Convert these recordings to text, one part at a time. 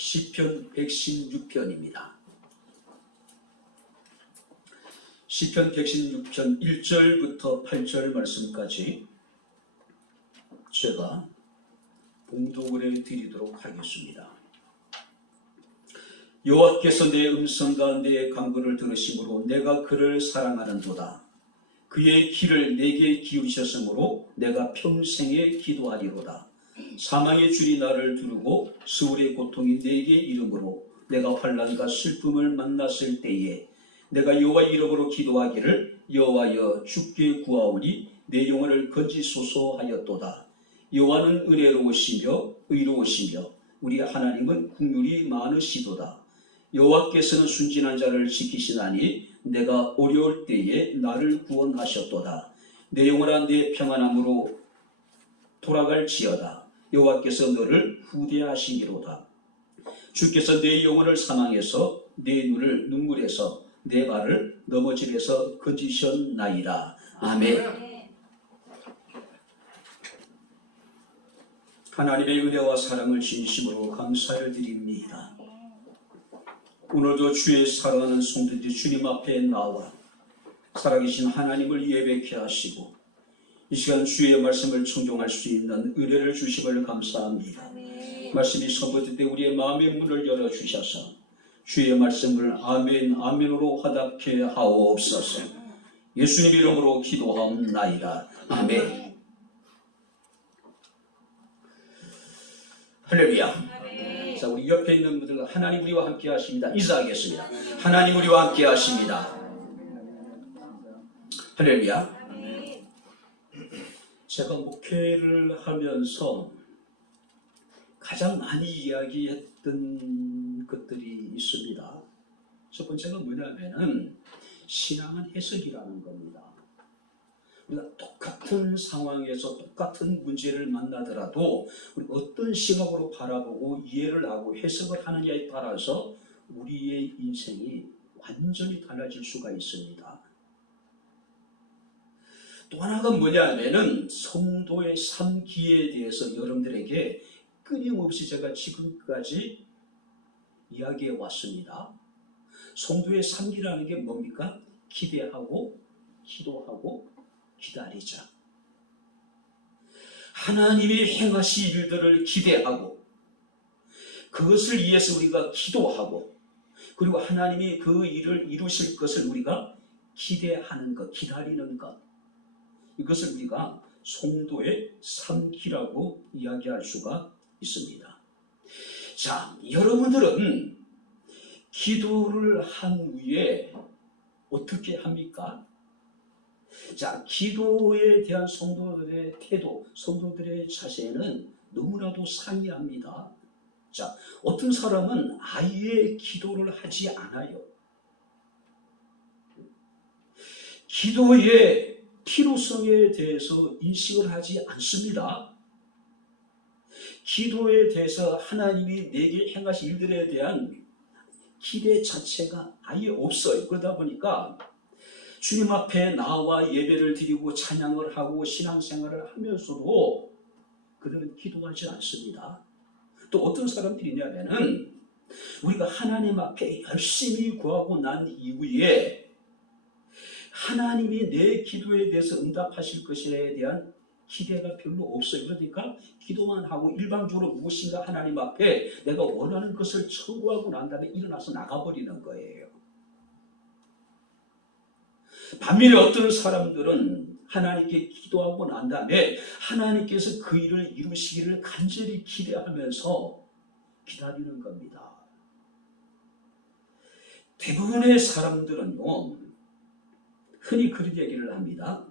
시편 116편입니다. 시편 116편 1절부터 8절 말씀까지 제가 봉독을 해드리도록 하겠습니다. 여호와께서 내 음성과 내 간구를 들으심으로 내가 그를 사랑하는도다. 그의 귀를 내게 기울이셨으므로 내가 평생에 기도하리로다. 사망의 줄이 나를 두르고 스울의 고통이 내게 이르므로 내가 환난과 슬픔을 만났을 때에 내가 여호와 이름으로 기도하기를 여호와여 주께 구하오니 내 영혼을 건지소서 하였도다. 여호와는 은혜로우시며 의로우시며 우리 하나님은 긍휼이 많으시도다. 여호와께서는 순진한 자를 지키시나니 내가 어려울 때에 나를 구원하셨도다. 내 영혼아 내 평안함으로 돌아갈지어다. 여호와께서 너를 후대하시기로다. 주께서 내 영혼을 사망해서 내 눈을 눈물에서 내 발을 넘어짐에서 건지셨나이다. 아멘. 하나님의 은혜와 사랑을 진심으로 감사를 드립니다. 오늘도 주의 사랑하는 성도들이 주님 앞에 나와 살아계신 하나님을 예배케 하시고 이 시간 주의 말씀을 청종할 수 있는 은혜를 주시길 감사합니다. 아멘. 말씀이 선포될 때 우리의 마음의 문을 열어주셔서 주의 말씀을 아멘 아멘으로 화답케 하옵소서. 예수님 이름으로 기도하옵나이다. 아멘. 할렐루야. 자, 우리 옆에 있는 분들 하나님 우리와 함께 하십니다. 인사하겠습니다. 하나님 우리와 함께 하십니다. 할렐루야. 제가 목회를 하면서 가장 많이 이야기했던 것들이 있습니다. 첫 번째가 뭐냐면은 신앙은 해석이라는 겁니다. 우리가 똑같은 상황에서 똑같은 문제를 만나더라도 우리 어떤 시각으로 바라보고 이해를 하고 해석을 하느냐에 따라서 우리의 인생이 완전히 달라질 수가 있습니다. 또 하나가 뭐냐면은 성도의 삶기에 대해서 여러분들에게 끊임없이 제가 지금까지 이야기해 왔습니다. 성도의 삶기라는 게 뭡니까? 기대하고 기도하고 기다리자. 하나님이 행하실 일들을 기대하고 그것을 위해서 우리가 기도하고 그리고 하나님이 그 일을 이루실 것을 우리가 기대하는 것, 기다리는 것, 이것을 우리가 성도의 삶기라고 이야기할 수가 있습니다. 자, 여러분들은 기도를 한 후에 어떻게 합니까? 자, 기도에 대한 성도들의 태도, 성도들의 자세는 너무나도 상이합니다. 자, 어떤 사람은 아예 기도를 하지 않아요. 기도의 필요성에 대해서 인식을 하지 않습니다. 기도에 대해서 하나님이 내게 행하실 일들에 대한 기대 자체가 아예 없어요. 그러다 보니까 주님 앞에 나와 예배를 드리고 찬양을 하고 신앙생활을 하면서도 그들은 기도하지 않습니다. 또 어떤 사람들이 있냐면은 우리가 하나님 앞에 열심히 구하고 난 이후에 하나님이 내 기도에 대해서 응답하실 것에 대한 기대가 별로 없어요. 그러니까 기도만 하고 일방적으로 무엇인가 하나님 앞에 내가 원하는 것을 청구하고 난 다음에 일어나서 나가버리는 거예요. 반면에 어떤 사람들은 하나님께 기도하고 난 다음에 하나님께서 그 일을 이루시기를 간절히 기대하면서 기다리는 겁니다. 대부분의 사람들은요, 흔히 그런 얘기를 합니다.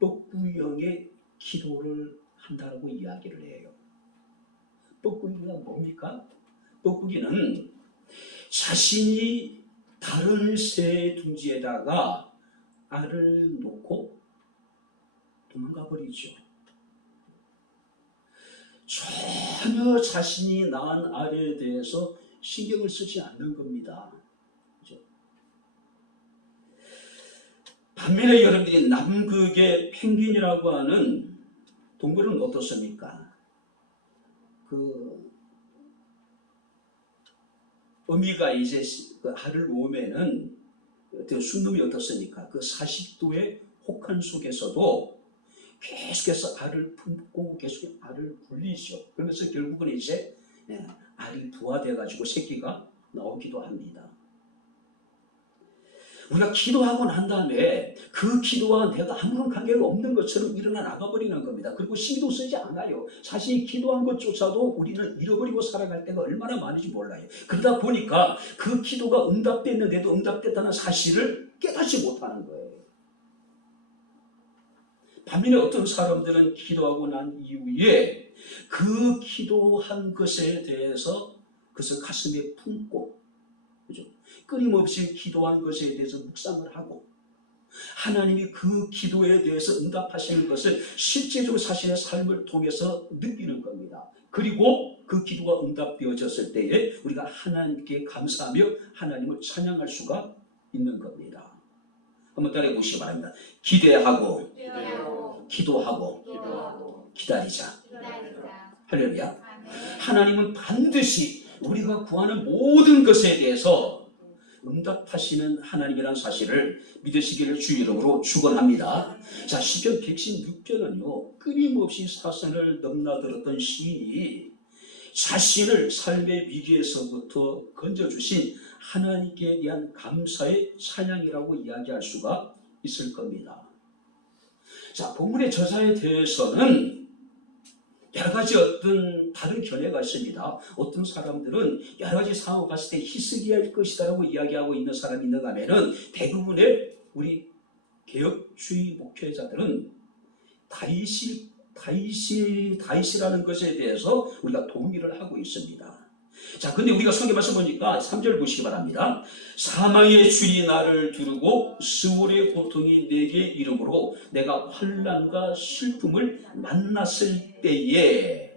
뻐꾸기형의 기도를 한다고 이야기를 해요. 뻐꾸기가 뭡니까? 뻐꾸기는 자신이 다른 새 둥지에다가 알을 놓고 도망가 버리죠. 전혀 자신이 낳은 알에 대해서 신경을 쓰지 않는 겁니다. 그렇죠? 반면에 여러분들이 남극의 펭귄이라고 하는 동물은 어떻습니까? 어미가 이제 그 알을 놓으면은 순놈이 어떻습니까? 그 40도의 혹한 속에서도 계속해서 알을 품고 계속 알을 굴리죠. 그러면서 결국은 이제 알이 부화돼 가지고 새끼가 나오기도 합니다. 우리가 기도하고 난 다음에 그 기도와 내가 아무런 관계가 없는 것처럼 일어나 나가버리는 겁니다. 그리고 신경 쓰지 않아요. 사실 기도한 것조차도 우리는 잃어버리고 살아갈 때가 얼마나 많은지 몰라요. 그러다 보니까 그 기도가 응답됐는데도 응답됐다는 사실을 깨닫지 못하는 거예요. 반면에 어떤 사람들은 기도하고 난 이후에 그 기도한 것에 대해서 그것을 가슴에 품고, 그죠? 끊임없이 기도한 것에 대해서 묵상을 하고 하나님이 그 기도에 대해서 응답하시는 것을 실제적으로 자신의 삶을 통해서 느끼는 겁니다. 그리고 그 기도가 응답되어졌을 때에 우리가 하나님께 감사하며 하나님을 찬양할 수가 있는 겁니다. 한번 따라해 보시기 바랍니다. 기대하고 기도하고 기다리자. 할렐루야. 하나님은 반드시 우리가 구하는 모든 것에 대해서 응답하시는 하나님이라는 사실을 믿으시기를 주의 이름으로 축원합니다. 자, 시편 116편은요 끊임없이 사선을 넘나들었던 시인이 자신을 삶의 위기에서부터 건져주신 하나님께 대한 감사의 찬양이라고 이야기할 수가 있을 겁니다. 자, 본문의 저자에 대해서는 여러 가지 어떤 다른 견해가 있습니다. 어떤 사람들은 여러 가지 상황을 봤을 때 히스기야일 것이다라고 이야기하고 있는 사람이 있는가 하면은 대부분의 우리 개혁주의 목회자들은 다윗이라는 것에 대해서 우리가 동의를 하고 있습니다. 자, 근데 우리가 성경 말씀 보니까 3절 보시기 바랍니다. 사망의 줄이 나를 두르고 스월의 고통이 내게 이르므로 내가 환난과 슬픔을 만났을 때에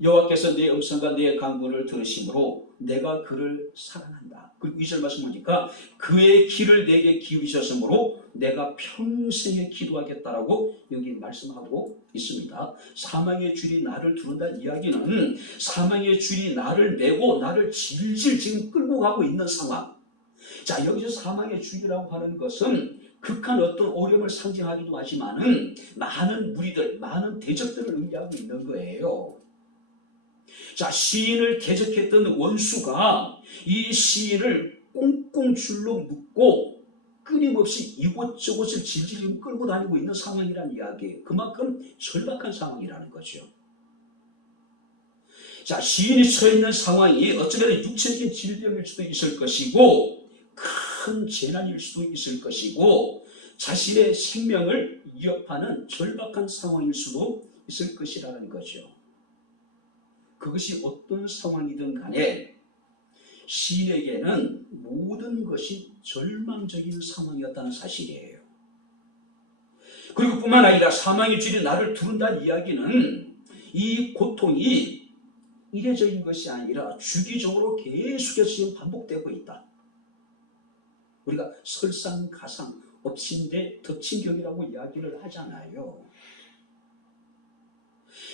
여호와께서 내 음성과 내 간구를 들으심으로 내가 그를 사랑한다. 그리고 2절 말씀 보니까 그의 길을 내게 기울이셨으므로 내가 평생에 기도하겠다라고 여기 말씀하고 있습니다. 사망의 줄이 나를 두른다는 이야기는 사망의 줄이 나를 메고 나를 질질 지금 끌고 가고 있는 상황. 자, 여기서 사망의 줄이라고 하는 것은 극한 어떤 어려움을 상징하기도 하지만은 많은 무리들, 많은 대적들을 의미하고 있는 거예요. 자, 시인을 대적했던 원수가 이 시인을 꽁꽁 줄로 묶고 끊임없이 이곳저곳을 질질 끌고 다니고 있는 상황이라는 이야기예요. 그만큼 절박한 상황이라는 거죠. 자, 시인이 처해 있는 상황이 어쩌면 육체적인 질병일 수도 있을 것이고 큰 재난일 수도 있을 것이고 자신의 생명을 위협하는 절박한 상황일 수도 있을 것이라는 거죠. 그것이 어떤 상황이든 간에 시인에게는 모든 것이 절망적인 상황이었다는 사실이에요. 그리고 뿐만 아니라 사망의 줄이 나를 두른다는 이야기는 이 고통이 이례적인 것이 아니라 주기적으로 계속해서 지금 반복되고 있다. 우리가 설상가상, 엎친데 덮친격이라고 이야기를 하잖아요.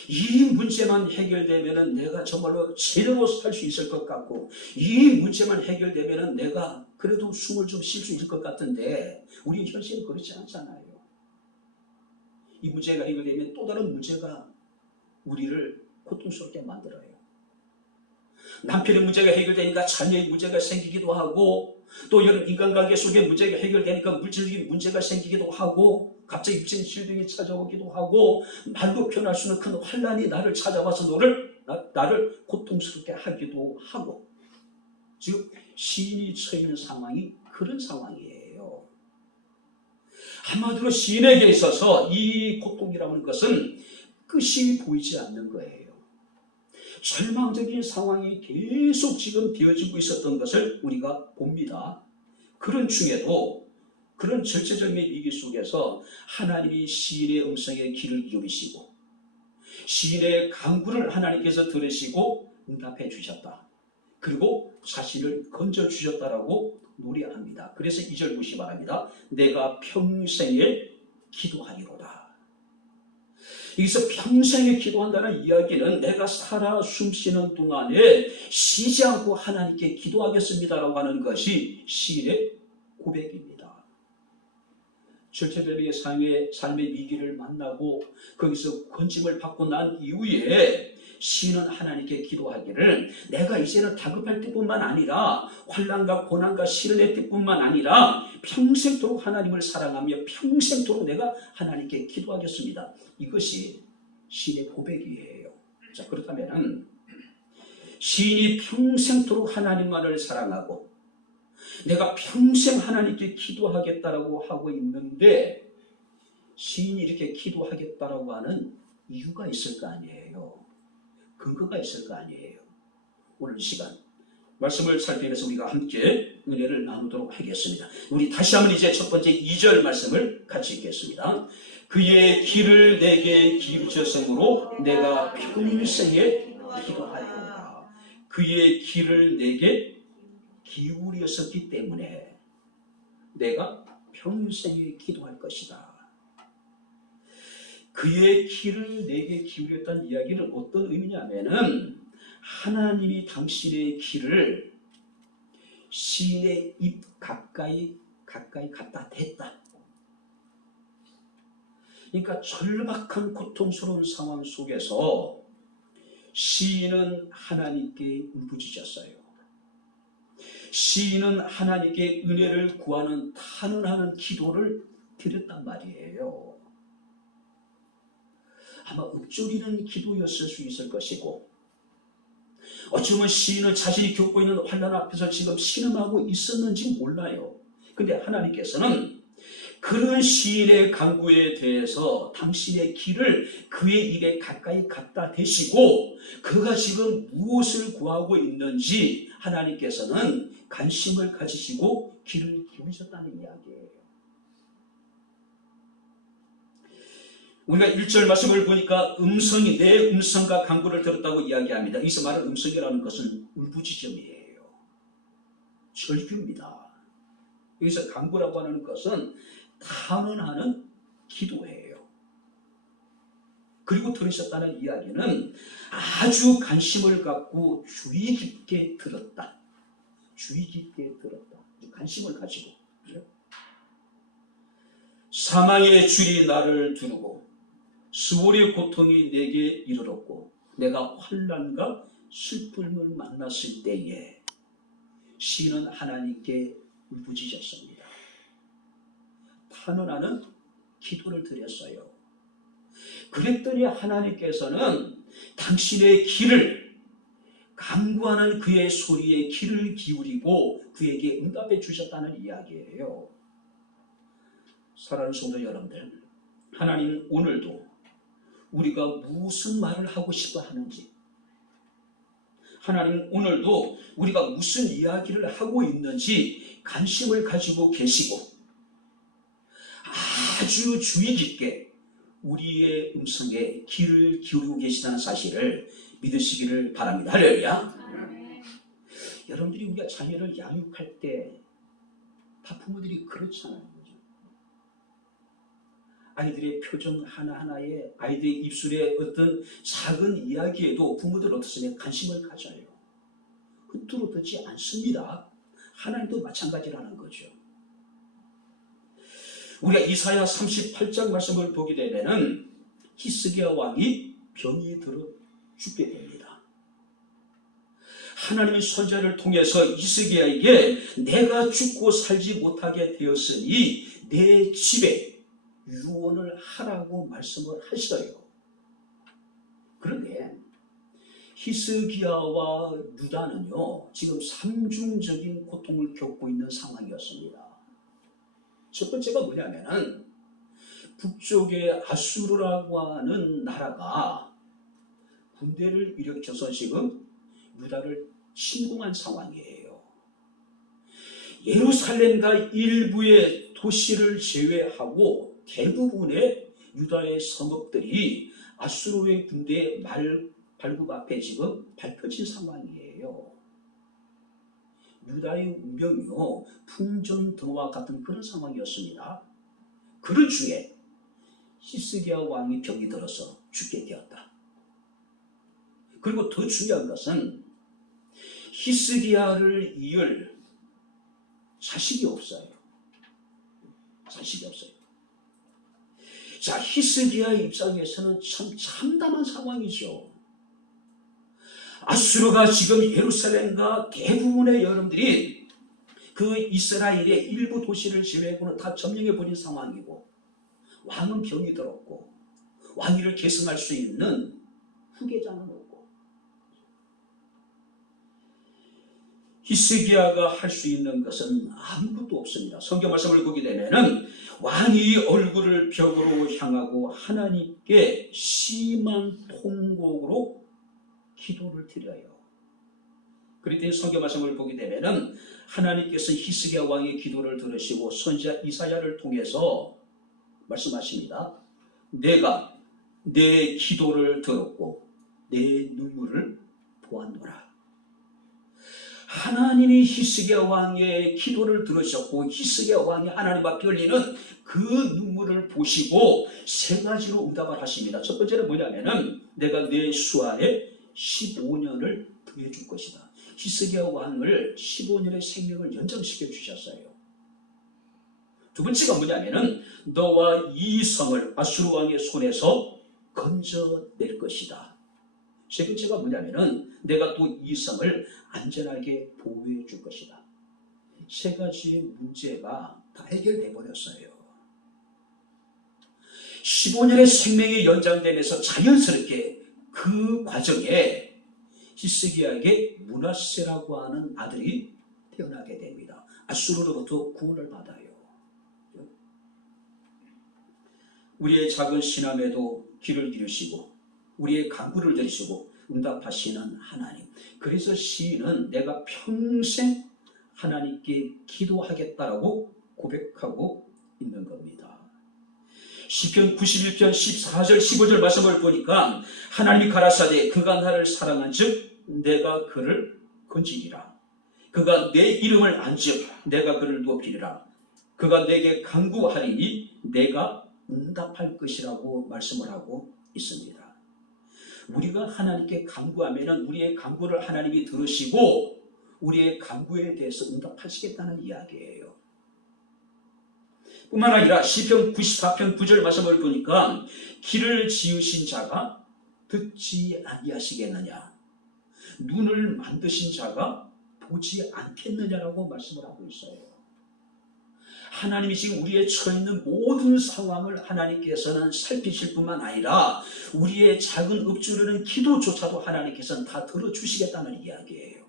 이 문제만 해결되면 내가 정말로 제대로 살 수 있을 것 같고 이 문제만 해결되면 내가 그래도 숨을 좀 쉴 수 있을 것 같은데 우리 현실은 그렇지 않잖아요. 이 문제가 해결되면 또 다른 문제가 우리를 고통스럽게 만들어요. 남편의 문제가 해결되니까 자녀의 문제가 생기기도 하고 또 여러 인간관계 속에 문제가 해결되니까 물질적인 문제가 생기기도 하고 갑자기 육체의 질병이 찾아오기도 하고 말로 표현할 수 있는 큰 환난이 나를 찾아와서 나를 고통스럽게 하기도 하고 지금 시인이 처해 있는 상황이 그런 상황이에요. 한마디로 시인에게 있어서 이 고통이라는 것은 끝이 보이지 않는 거예요. 절망적인 상황이 계속 지금 되어지고 있었던 것을 우리가 봅니다. 그런 중에도 그런 절체적인 위기 속에서 하나님이 시인의 음성에 귀를 기울이시고 시인의 간구를 하나님께서 들으시고 응답해 주셨다. 그리고 자신을 건져 주셨다라고 노래합니다. 그래서 2절 보시기 바랍니다. 내가 평생에 기도하리로다. 여기서 평생에 기도한다는 이야기는 내가 살아 숨쉬는 동안에 쉬지 않고 하나님께 기도하겠습니다라고 하는 것이 시인의 고백입니다. 절체절명의 삶의 위기를 만나고 거기서 건짐을 받고 난 이후에 시인은 하나님께 기도하기를 내가 이제는 다급할 때뿐만 아니라 환난과 고난과 시련의 때뿐만 아니라 평생토록 하나님을 사랑하며 평생토록 내가 하나님께 기도하겠습니다. 이것이 시인의 고백이에요. 자, 그렇다면 시인이 평생토록 하나님만을 사랑하고 내가 평생 하나님께 기도하겠다라고 하고 있는데 시인이 이렇게 기도하겠다라고 하는 이유가 있을 거 아니에요. 근거가 있을 거 아니에요. 오늘 이 시간 말씀을 살펴서 우리가 함께 은혜를 나누도록 하겠습니다. 우리 다시 한번 이제 첫 번째 2절 말씀을 같이 읽겠습니다. 그의 길을 내게 기울였으므로 내가 평생에 기도하였다. 그의 길을 내게 기울였었기 때문에 내가 평생에 기도할 것이다. 그의 길을 내게 기울였다는 이야기는 어떤 의미냐면은 하나님이 당신의 길을 시인의 입 가까이 갖다 댔다. 그러니까 절박한 고통스러운 상황 속에서 시인은 하나님께 울부짖었어요. 시인은 하나님께 은혜를 구하는 탄원하는 기도를 드렸단 말이에요. 아마 읊조리는 기도였을 수 있을 것이고 어쩌면 시인은 자신이 겪고 있는 환난 앞에서 지금 신음하고 있었는지 몰라요. 근데 하나님께서는 그런 시인의 간구에 대해서 당신의 길을 그의 입에 가까이 갖다 대시고 그가 지금 무엇을 구하고 있는지 하나님께서는 관심을 가지시고 귀를 기울이셨다는 이야기예요. 우리가 1절 말씀을 보니까 음성이 내 음성과 간구를 들었다고 이야기합니다. 여기서 말하는 음성이라는 것은 울부짖음이에요. 절규입니다. 여기서 간구라고 하는 것은 탄원하는 기도예요. 그리고 들으셨다는 이야기는 아주 관심을 갖고 주의 깊게 들었다. 주의 깊게 들었다. 관심을 가지고. 사망의 줄이 나를 두르고 수월의 고통이 내게 이르렀고 내가 환난과 슬픔을 만났을 때에 시인은 하나님께 울부짖었습니다. 탄원하는 기도를 드렸어요. 그랬더니 하나님께서는 당신의 길을 간구하는 그의 소리에 귀를 기울이고 그에게 응답해 주셨다는 이야기예요. 사랑하는 성도 여러분들, 하나님은 오늘도 우리가 무슨 말을 하고 싶어 하는지, 하나님은 오늘도 우리가 무슨 이야기를 하고 있는지 관심을 가지고 계시고 아주 주의 깊게 우리의 음성에 귀를 기울이고 계시다는 사실을 믿으시기를 바랍니다. 할렐루야. 여러분들이 우리가 자녀를 양육할 때 다 부모들이 그렇잖아요. 아이들의 표정 하나하나에 아이들의 입술의 어떤 작은 이야기에도 부모들은 어떻습니까? 관심을 가져요. 흩두러 듣지 않습니다. 하나님도 마찬가지라는 거죠. 우리가 이사야 38장 말씀을 보게 되면 히스기야 왕이 병이 들어 죽게 됩니다. 하나님의 선지자를 통해서 히스기야에게 내가 죽고 살지 못하게 되었으니 내 집에 유언을 하라고 말씀을 하시어요. 그런데 히스기야와 유다는요 지금 삼중적인 고통을 겪고 있는 상황이었습니다. 첫 번째가 뭐냐면은 북쪽의 아수르라고 하는 나라가 군대를 일으켜서 지금 유다를 침공한 상황이에요. 예루살렘과 일부의 도시를 제외하고 대부분의 유다의 성읍들이 아수르의 군대의 발굽 앞에 지금 밟혀진 상황이에요. 유다의 운명이요 풍전등화 같은 그런 상황이었습니다. 그런 중에 히스기야 왕이 병이 들어서 죽게 되었다. 그리고 더 중요한 것은 히스기야를 이을 자식이 없어요. 자식이 없어요. 자, 히스기야 입장에서는 참 참담한 상황이죠. 아수르가 지금 예루살렘과 대부분의 여러분들이 그 이스라엘의 일부 도시를 제외하고는 다 점령해버린 상황이고, 왕은 병이 들었고, 왕위를 계승할 수 있는 후계자는 없고, 히스기야가 할 수 있는 것은 아무것도 없습니다. 성경 말씀을 보게 되면은 왕이 얼굴을 벽으로 향하고 하나님께 심한 통곡으로 기도를 드려요. 그랬더니 성경 말씀을 보게 되면은 하나님께서 히스기야 왕의 기도를 들으시고 선지자 이사야를 통해서 말씀하십니다. 내가 내 기도를 들었고 내 눈물을 보았노라. 하나님이 히스기야 왕의 기도를 들으셨고 히스기야 왕이 하나님 앞에 흘리는 그 눈물을 보시고 세 가지로 응답을 하십니다. 첫 번째는 뭐냐면은 내가 내 수 안에 15년을 더해줄 것이다. 히스기야 왕을 15년의 생명을 연장시켜 주셨어요. 두 번째가 뭐냐면은 너와 이 성을 아수르 왕의 손에서 건져낼 것이다. 세 번째가 뭐냐면은 내가 또 이 성을 안전하게 보호해 줄 것이다. 세 가지 문제가 다 해결돼 버렸어요. 15년의 생명이 연장되면서 자연스럽게 그 과정에 히스기야에게 므낫세라고 하는 아들이 태어나게 됩니다. 아수르로부터 구원을 받아요. 우리의 작은 신함에도 길을 이루시고 우리의 간구를 들으시고 응답하시는 하나님. 그래서 시인은 내가 평생 하나님께 기도하겠다라고 고백하고 있는 겁니다. 시편 91편 14절 15절 말씀을 보니까 하나님이 가라사대 그가 나를 사랑한 즉 내가 그를 건지리라. 그가 내 이름을 안즉 내가 그를 높이리라. 그가 내게 간구하리니 내가 응답할 것이라고 말씀을 하고 있습니다. 우리가 하나님께 간구하면 우리의 간구를 하나님이 들으시고 우리의 간구에 대해서 응답하시겠다는 이야기예요. 뿐만 아니라 시편 94편 9절 말씀을 보니까 길을 지으신 자가 듣지 아니하시겠느냐, 눈을 만드신 자가 보지 않겠느냐라고 말씀을 하고 있어요. 하나님이 지금 우리의 처해 있는 모든 상황을 하나님께서는 살피실 뿐만 아니라 우리의 작은 읊조리는 기도조차도 하나님께서는 다 들어주시겠다는 이야기예요.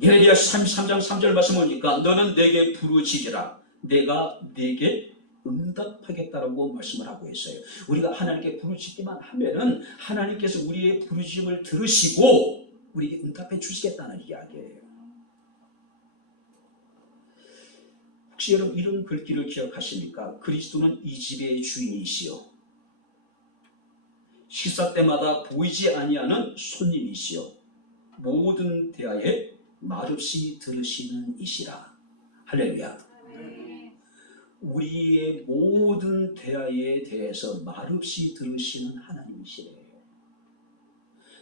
예레미야 33장 3절 말씀 보니까 너는 내게 부르짖으라 내가 내게 응답하겠다라고 말씀을 하고 있어요. 우리가 하나님께 부르짖기만 하면은 하나님께서 우리의 부르짖음을 들으시고 우리에게 응답해 주시겠다는 이야기예요. 혹시 여러분 이런 글귀를 기억하십니까? 그리스도는 이 집의 주인이시요 식사 때마다 보이지 아니하는 손님이시요 모든 대하에 말없이 들으시는 이시라. 할렐루야. 우리의 모든 대하에 대해서 말없이 들으시는 하나님이시래요.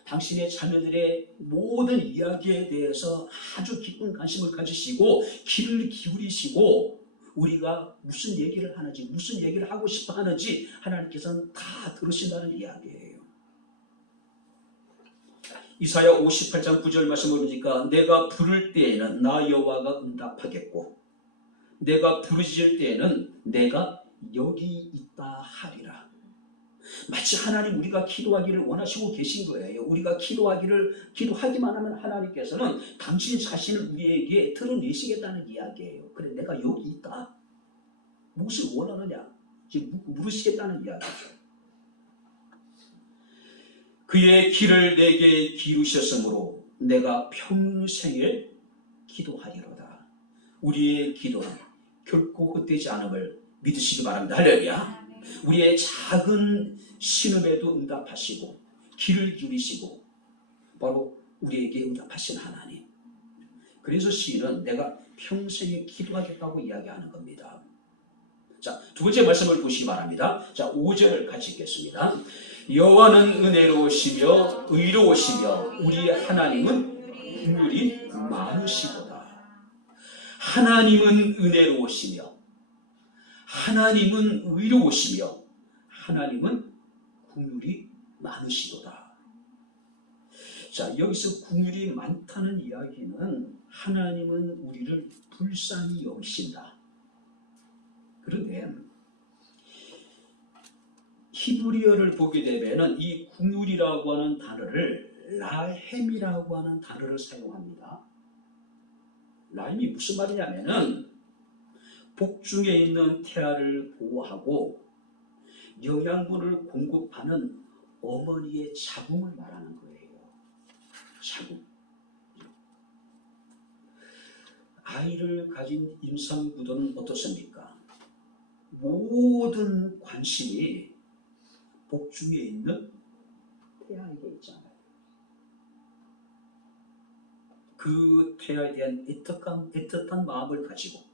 당신의 자녀들의 모든 이야기에 대해서 아주 깊은 관심을 가지시고 귀를 기울이시고 우리가 무슨 얘기를 하는지 무슨 얘기를 하고 싶어 하는지 하나님께서는 다 들으신다는 이야기예요. 이사야 58장 9절 말씀을 보니까 내가 부를 때에는 나 여호와가 응답하겠고 내가 부르짖을 때에는 내가 여기 있다 하리라. 마치 하나님 우리가 기도하기를 원하시고 계신 거예요. 우리가 기도하기만 하면 하나님께서는 당신 자신을 우리에게 드러내시겠다는 이야기예요. 그래 내가 여기 있다. 무엇을 원하느냐 지금 물으시겠다는 이야기죠. 그의 길을 내게 기루셨으므로 내가 평생에 기도하리로다. 우리의 기도는 결코 헛되지 않음을 믿으시기 바랍니다. 할렐루야. 우리의 작은 신음에도 응답하시고 귀를 기울이시고 바로 우리에게 응답하신 하나님. 그래서 시인은 내가 평생에 기도하겠다고 이야기하는 겁니다. 자, 두 번째 말씀을 보시기 바랍니다. 자, 5절을 같이 읽겠습니다. 여호와는 은혜로우시며 의로우시며 우리 하나님은 긍휼이 많으시도다. 하나님은 은혜로우시며 하나님은 의로우시며 하나님은 긍휼이 많으시도다. 자, 여기서 긍휼이 많다는 이야기는 하나님은 우리를 불쌍히 여기신다. 그런데 히브리어를 보게 되면 이 긍휼이라고 하는 단어를 라햄이라고 하는 단어를 사용합니다. 라햄이 무슨 말이냐면은 복중에 있는 태아를 보호하고 영양분을 공급하는 어머니의 자궁을 말하는 거예요. 자궁. 아이를 가진 임산부들은 어떻습니까? 모든 관심이 복중에 있는 태아에게 있잖아요. 그 태아에 대한 애틋한 마음을 가지고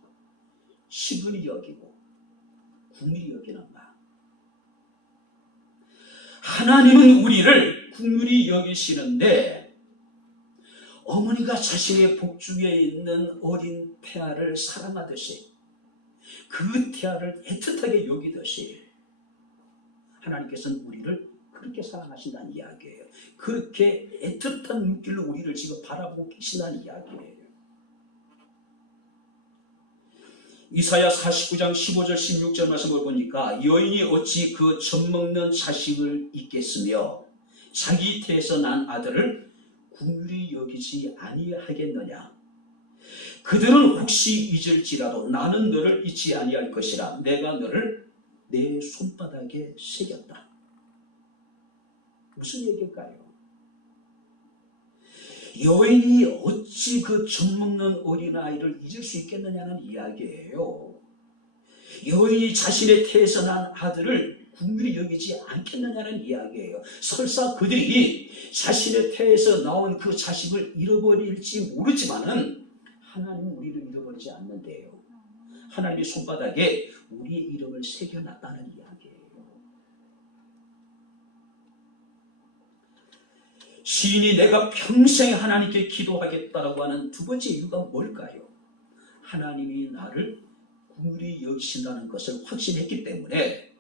시분이 여기고 긍휼히 여기는 마음. 하나님은 우리를 긍휼히 여기시는데 어머니가 자신의 복중에 있는 어린 태아를 사랑하듯이 그 태아를 애틋하게 여기듯이 하나님께서는 우리를 그렇게 사랑하신다는 이야기예요. 그렇게 애틋한 눈길로 우리를 지금 바라보고 계신다는 이야기예요. 이사야 49장 15절 16절 말씀을 보니까 여인이 어찌 그 젖먹는 자식을 잊겠으며 자기 태에서 난 아들을 긍휼히 여기지 아니하겠느냐. 그들은 혹시 잊을지라도 나는 너를 잊지 아니할 것이라. 내가 너를 내 손바닥에 새겼다. 무슨 얘기일까요? 여인이 어찌 그 젖먹는 어린아이를 잊을 수 있겠느냐는 이야기예요. 여인이 자신의 태에서 난 아들을 긍휼히 여기지 않겠느냐는 이야기예요. 설사 그들이 자신의 태에서 나온 그 자식을 잃어버릴지 모르지만은 하나님은 우리를 잃어버리지 않는데요. 하나님의 손바닥에 우리의 이름을 새겨놨다는 이야기예요. 시인이 내가 평생 하나님께 기도하겠다라고 하는 두 번째 이유가 뭘까요? 하나님이 나를 긍휼히 여기신다는 것을 확신했기 때문에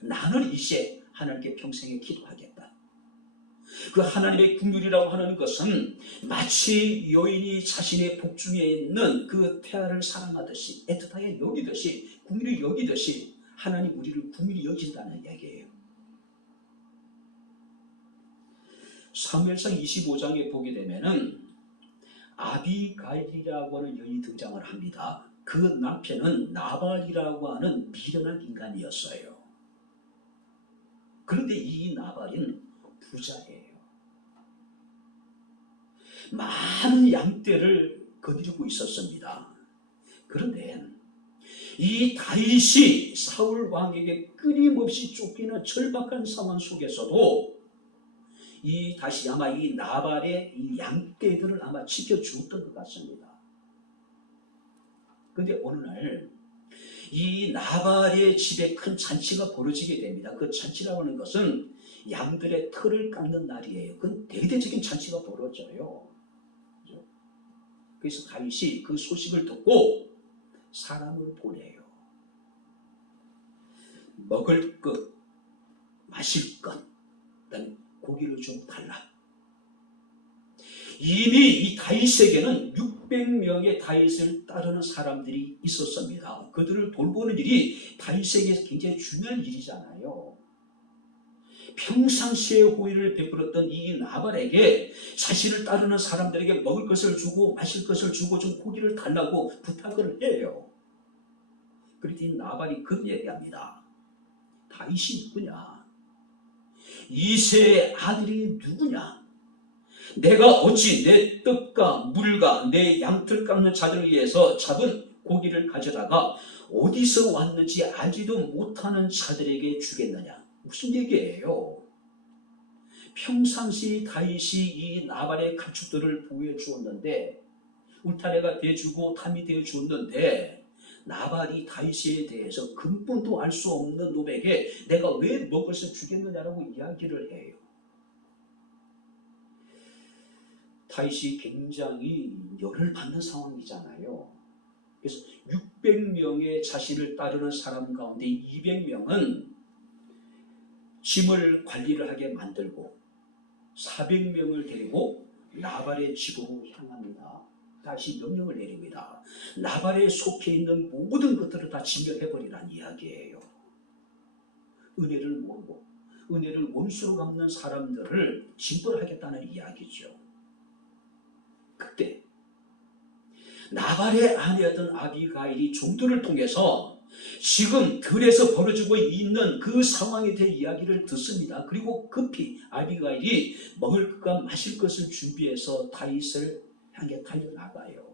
나는 이제 하나님께 평생에 기도하겠다. 그 하나님의 긍휼이라고 하는 것은 마치 여인이 자신의 복중에 있는 그 태아를 사랑하듯이 애틋하게 여기듯이 긍휼히 여기듯이 하나님 우리를 긍휼히 여긴다는 이야기예요. 사무엘상 25장에 보게 되면은 아비가일이라고 하는 여인이 등장을 합니다. 그 남편은 나발이라고 하는 미련한 인간이었어요. 그런데 이 나발은 부자예요. 많은 양떼를 거느리고 있었습니다. 그런데 이 다윗이 사울 왕에게 끊임없이 쫓기는 절박한 상황 속에서도 이 다시 아마 이 나발의 이 양떼들을 아마 지켜주었던 것 같습니다. 그런데 어느 날 이 나발의 집에 큰 잔치가 벌어지게 됩니다. 그 잔치라고 하는 것은 양들의 털을 깎는 날이에요. 그건 대대적인 잔치가 벌어져요. 그래서 다윗이 그 소식을 듣고 사람을 보내요. 먹을 것, 마실 것, 그다음에 고기를 좀 달라. 이미 이 다윗에게는 600명의 다윗을 따르는 사람들이 있었습니다. 그들을 돌보는 일이 다윗에게 굉장히 중요한 일이잖아요. 평상시에 호의를 베풀었던 이 나발에게 자신을 따르는 사람들에게 먹을 것을 주고 마실 것을 주고 좀 고기를 달라고 부탁을 해요. 그랬더니 나발이 그런 얘기합니다. 다윗이 누구냐? 이새의 아들이 누구냐? 내가 어찌 내 떡과 물과 내 양털 깎는 자들을 위해서 잡은 고기를 가져다가 어디서 왔는지 알지도 못하는 자들에게 주겠느냐? 무슨 얘기예요? 평상시 다윗이 이 나발의 가축들을 보호해 주었는데 울타리가 되어주고 담이 되어 주었는데 나발이 다윗에 대해서 근본도 알 수 없는 놈에게 내가 왜 먹어서 주겠느냐라고 이야기를 해요. 다윗이 굉장히 열을 받는 상황이잖아요. 그래서 600명의 자신을 따르는 사람 가운데 200명은 짐을 관리를 하게 만들고 400명을 데리고 나발의 집으로 향합니다. 다시 명령을 내립니다. 나발에 속해 있는 모든 것들을 다 진멸해버리라는 이야기예요. 은혜를 모르고 은혜를 원수로 갚는 사람들을 징벌하겠다는 이야기죠. 그때 나발의 아내였던 아비가일이 종들을 통해서 지금 들에서 벌어지고 있는 그 상황에 대해 이야기를 듣습니다. 그리고 급히 아비가일이 먹을 것과 마실 것을 준비해서 다윗을 향해 달려나가요.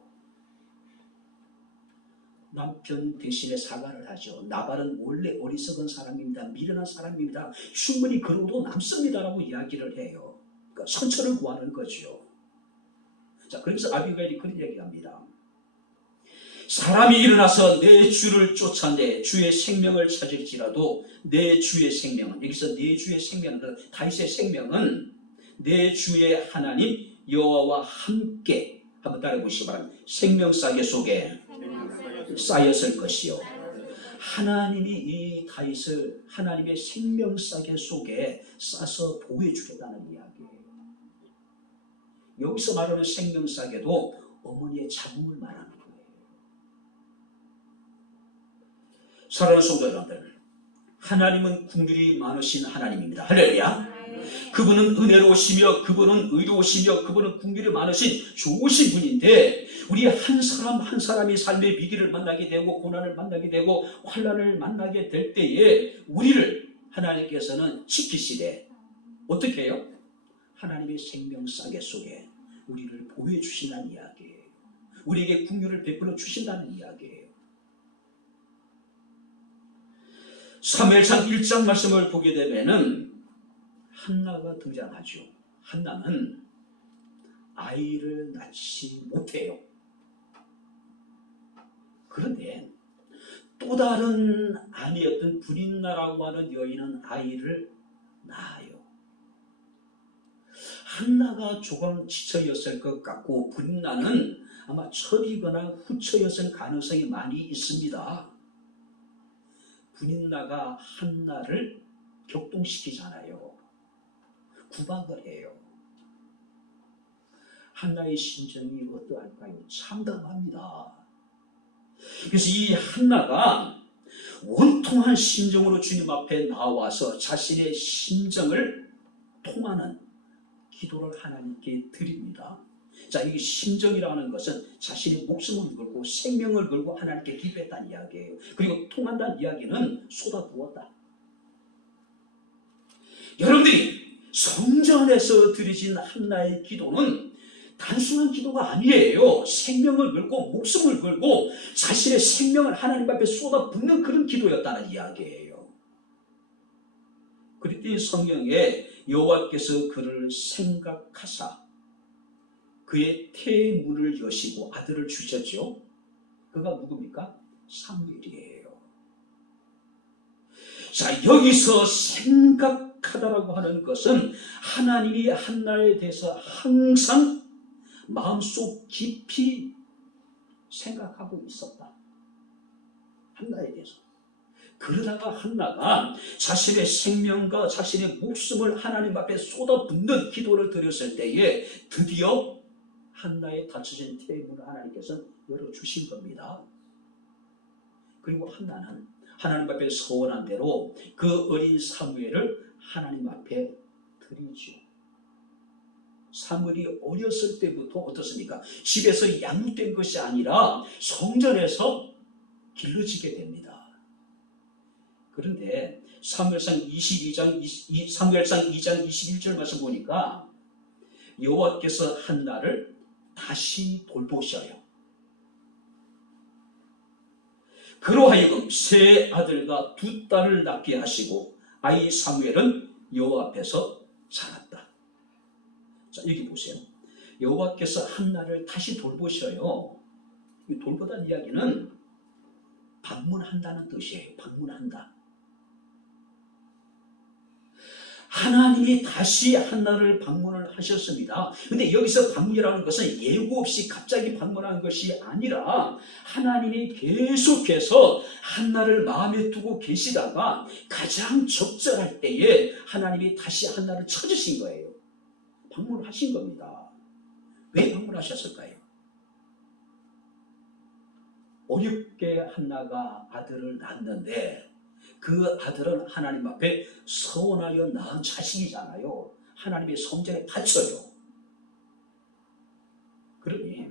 남편 대신에 사과를 하죠. 나발은 원래 어리석은 사람입니다. 미련한 사람입니다. 충분히 그러고도 남습니다라고 이야기를 해요. 그러니까 선처를 구하는 거죠. 자, 그래서 아비가일이 그런 얘기합니다. 사람이 일어나서 내 주를 쫓아내 주의 생명을 찾을지라도 내 주의 생명은, 여기서 내 주의 생명은, 다윗의 생명은 내 주의 하나님 여호와와 함께, 한번 따라해보시기 바랍니다. 생명싸개 속에 쌓였을 것이요. 하나님이 이 다윗을 하나님의 생명싸개 속에 싸서 보호해 주겠다는 이야기예요. 여기서 말하는 생명싸개도 어머니의 자궁을 말하는 거예요. 사랑하는 성도 여러분들, 하나님은 긍휼이 많으신 하나님입니다. 할렐루야. 그분은 은혜로우시며 그분은 의로우시며 그분은 긍휼이 많으신 좋으신 분인데, 우리 한 사람 한 사람이 삶의 위기를 만나게 되고 고난을 만나게 되고 환난을 만나게 될 때에 우리를 하나님께서는 지키시되 어떻게 해요? 하나님의 생명싸개 속에 우리를 보호해 주신다는 이야기예요. 우리에게 긍휼을 베풀어 주신다는 이야기예요. 사무엘상 1장 말씀을 보게 되면은 한나가 등장하죠. 한나는 아이를 낳지 못해요. 그런데 또 다른 아내였던 브린나라고 하는 여인은 아이를 낳아요. 한나가 조금 지처였을 것 같고 브린나는 아마 첩이거나 후처였을 가능성이 많이 있습니다. 브린나가 한나를 격동시키잖아요. 구박을 해요. 한나의 심정이 어떠할까요? 참담합니다. 그래서 이 한나가 원통한 심정으로 주님 앞에 나와서 자신의 심정을 통하는 기도를 하나님께 드립니다. 자, 이 심정이라는 것은 자신의 목숨을 걸고 생명을 걸고 하나님께 기도했다는 이야기예요. 그리고 통한다는 이야기는 쏟아부었다. 여러분들이 성전 안에서 드려진 한나의 기도는 단순한 기도가 아니에요. 생명을 걸고 목숨을 걸고 자신의 생명을 하나님 앞에 쏟아붓는 그런 기도였다는 이야기예요. 그랬더니 성경에 여호와께서 그를 생각하사 그의 태의 문을 여시고 아들을 주셨죠. 그가 누굽니까? 사무엘이에요. 자, 여기서 생각하다라고 하는 것은 하나님이 한나에 대해서 항상 마음속 깊이 생각하고 있었다. 한나에 대해서. 그러다가 한나가 자신의 생명과 자신의 목숨을 하나님 앞에 쏟아붓는 기도를 드렸을 때에 드디어 한나의 닫혀진 태의 문을 하나님께서 열어주신 겁니다. 그리고 한나는 하나님 앞에 서원한 대로 그 어린 사무엘을 하나님 앞에 드리죠. 사무엘이 어렸을 때부터 어떻습니까? 집에서 양육된 것이 아니라 성전에서 길러지게 됩니다. 그런데 사무엘상 2장 21절 말씀 보니까 여호와께서 한나를 다시 돌보셔요. 그로하여금 세 아들과 두 딸을 낳게 하시고 아이 사무엘은 여호와 앞에서 자랐다. 자, 여기 보세요. 여호와께서 한나를 다시 돌보셔요. 이 돌보다는 이야기는 방문한다는 뜻이에요. 방문한다. 하나님이 다시 한나를 방문을 하셨습니다. 근데 여기서 방문이라는 것은 예고 없이 갑자기 방문한 것이 아니라 하나님이 계속해서 한나를 마음에 두고 계시다가 가장 적절할 때에 하나님이 다시 한나를 찾으신 거예요. 방문을 하신 겁니다. 왜 방문하셨을까요? 어렵게 한나가 아들을 낳았는데 그 아들은 하나님 앞에 서원하여 낳은 자식이잖아요. 하나님의 성전에 바쳐요. 그러니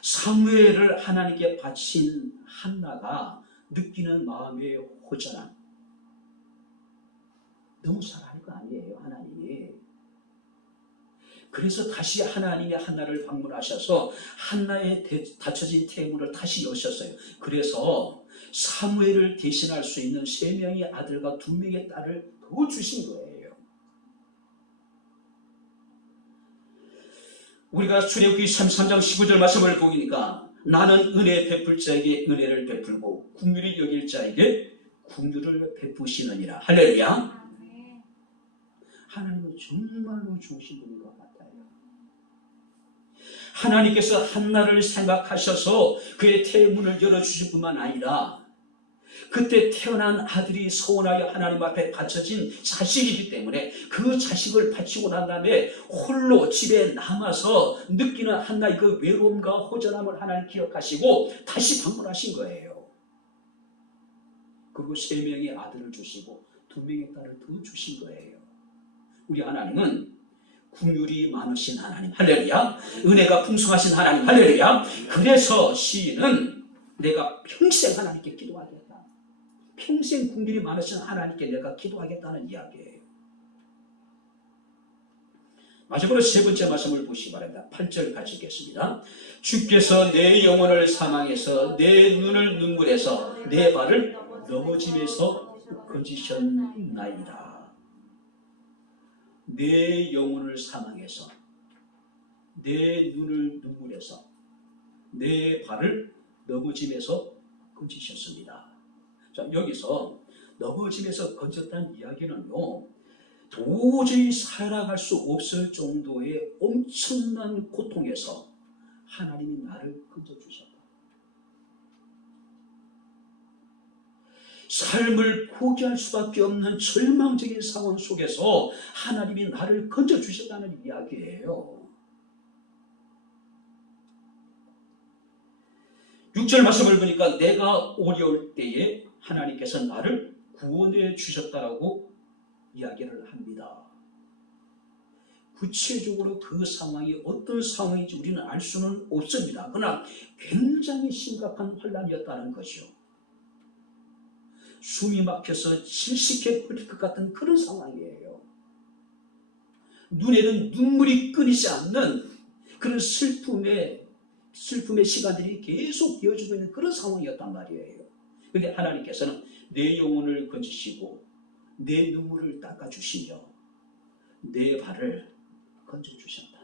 사무엘을 하나님께 바친 한나가 느끼는 마음의 호전함, 너무 사랑할 거 아니에요, 하나님이. 그래서 다시 하나님이 한나를 방문하셔서 한나의 닫혀진 태문을 다시 여셨어요. 그래서 사무엘을 대신할 수 있는 3명의 아들과 2명의 딸을 더 주신 거예요. 우리가 출애굽기 33장 15절 말씀을 보니까 나는 은혜 베풀 자에게 은혜를 베풀고 긍휼히 여길 자에게 긍휼을 베푸시느니라. 할렐루야. 하나님은 정말로 좋으신 분인 것 같아요. 하나님께서 한나를 생각하셔서 그의 태문을 열어주실 뿐만 아니라 그때 태어난 아들이 서원하여 하나님 앞에 바쳐진 자식이기 때문에 그 자식을 바치고 난 다음에 홀로 집에 남아서 느끼는 한나의 그 외로움과 허전함을 하나님 기억하시고 다시 방문하신 거예요. 그리고 3명의 아들을 주시고 2명의 딸을 더 주신 거예요. 우리 하나님은 긍휼이 많으신 하나님, 할렐루야. 은혜가 풍성하신 하나님, 할렐루야. 그래서 시인은 내가 평생 하나님께 기도하겠다. 평생 긍휼이 많으신 하나님께 내가 기도하겠다는 이야기예요. 마지막으로 3번째 말씀을 보시기 바랍니다. 8절 같이 읽겠습니다. 주께서 내 영혼을 사망해서 내 눈을 눈물에서 내 발을 넘어짐에서 건지셨나이다. 내 영혼을 사망해서 내 눈을 눈물에서 내 발을 넘어짐에서 건지셨습니다. 자, 여기서 넘어짐에서 건졌다는 이야기는요, 도저히 살아갈 수 없을 정도의 엄청난 고통에서 하나님이 나를 건져주셨다. 삶을 포기할 수밖에 없는 절망적인 상황 속에서 하나님이 나를 건져주셨다는 이야기예요. 6절 말씀을 보니까 내가 어려울 때에 하나님께서 나를 구원해 주셨다라고 이야기를 합니다. 구체적으로 그 상황이 어떤 상황인지 우리는 알 수는 없습니다. 그러나 굉장히 심각한 환난이었다는 것이요. 숨이 막혀서 질식해 버릴 것 같은 그런 상황이에요. 눈에는 눈물이 끊이지 않는 그런 슬픔의 시간들이 계속 이어지고 있는 그런 상황이었단 말이에요. 그런데 하나님께서는 내 영혼을 건지시고 내 눈물을 닦아주시며 내 발을 건져주셨다.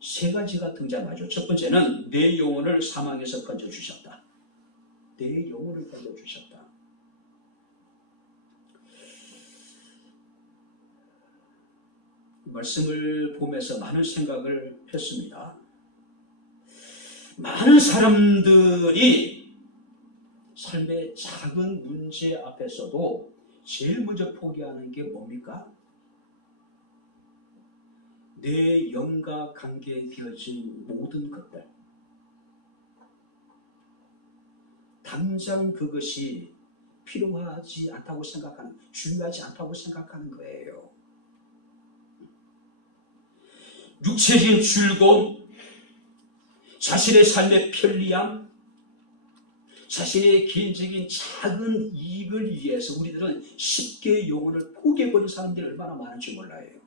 3가지가 등장하죠. 첫 번째는 내 영혼을 사망에서 건져주셨다. 내 영혼을 건져주셨다. 말씀을 보면서 많은 생각을 했습니다. 많은 사람들이 삶의 작은 문제 앞에서도 제일 먼저 포기하는 게 뭡니까? 내 영과 관계되어진 모든 것들. 당장 그것이 필요하지 않다고 생각하는, 중요하지 않다고 생각하는 거예요. 육체적인 즐거움, 자신의 삶의 편리함, 자신의 개인적인 작은 이익을 위해서 우리들은 쉽게 영혼을 포기해버리는 사람들이 얼마나 많은지 몰라요.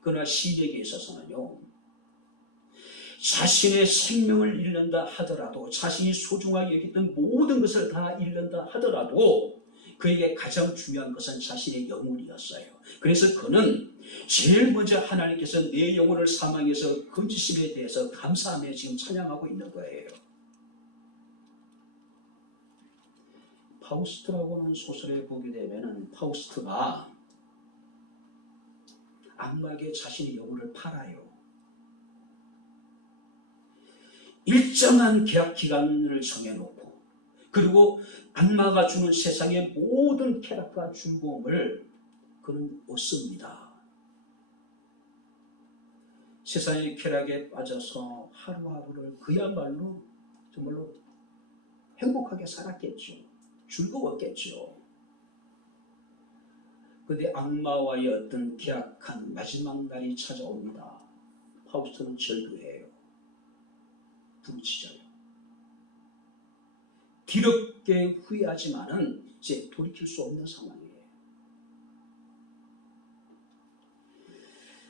그러나 시인에게 있어서는요, 자신의 생명을 잃는다 하더라도, 자신이 소중하게 여겼던 모든 것을 다 잃는다 하더라도 그에게 가장 중요한 것은 자신의 영혼이었어요. 그래서 그는 제일 먼저 하나님께서 내 영혼을 사망에서 건지심에 대해서 감사하며 지금 찬양하고 있는 거예요. 파우스트라고 하는 소설에 보게 되면 파우스트가 악마에게 자신의 영혼을 팔아요. 일정한 계약 기간을 정해놓고, 그리고 악마가 주는 세상의 모든 쾌락과 즐거움을 그는 얻습니다. 세상의 쾌락에 빠져서 하루하루를 그야말로 정말로 행복하게 살았겠죠. 즐거웠겠죠. 그런데 악마와의 어떤 계약한 마지막 날이 찾아옵니다. 파우스트는 절규해요. 부르짖어요. 뒤늦게 후회하지만은 이제 돌이킬 수 없는 상황이에요.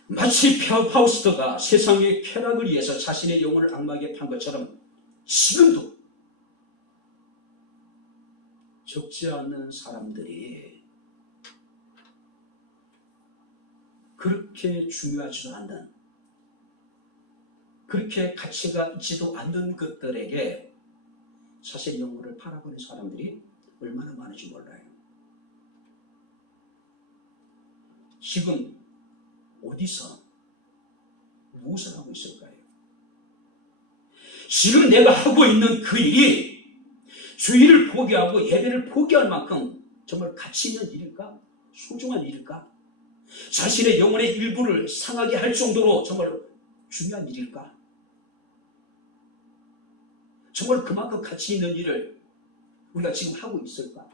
마치 파우스트가 세상의 쾌락을 위해서 자신의 영혼을 악마에게 판 것처럼 지금도 적지 않은 사람들이 그렇게 중요하지도 않는, 그렇게 가치가 있지도 않는 것들에게 자신의 영혼을 팔아버린 사람들이 얼마나 많은지 몰라요. 지금 어디서 무엇을 하고 있을까요? 지금 내가 하고 있는 그 일이 주일을 포기하고 예배를 포기할 만큼 정말 가치 있는 일일까? 소중한 일일까? 자신의 영혼의 일부를 상하게 할 정도로 정말 중요한 일일까? 정말 그만큼 가치 있는 일을 우리가 지금 하고 있을까?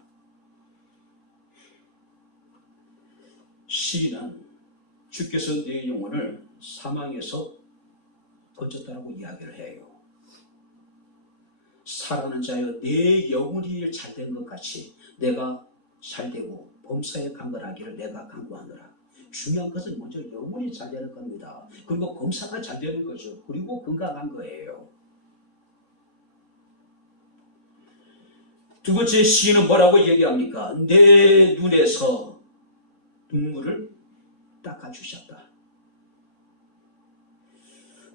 시인은 주께서 내 영혼을 사망에서 건졌다라고 이야기를 해요. 살아가는 자여, 내 영혼이 잘된 것 같이 내가 잘되고 범사에 강건하기를 내가 간구하노라. 중요한 것은 먼저 영혼이 잘되는 겁니다. 그리고 범사가 잘되는 거죠. 그리고 건강한 거예요. 두 번째, 시인은 뭐라고 얘기합니까? 내 눈에서 눈물을 닦아주셨다.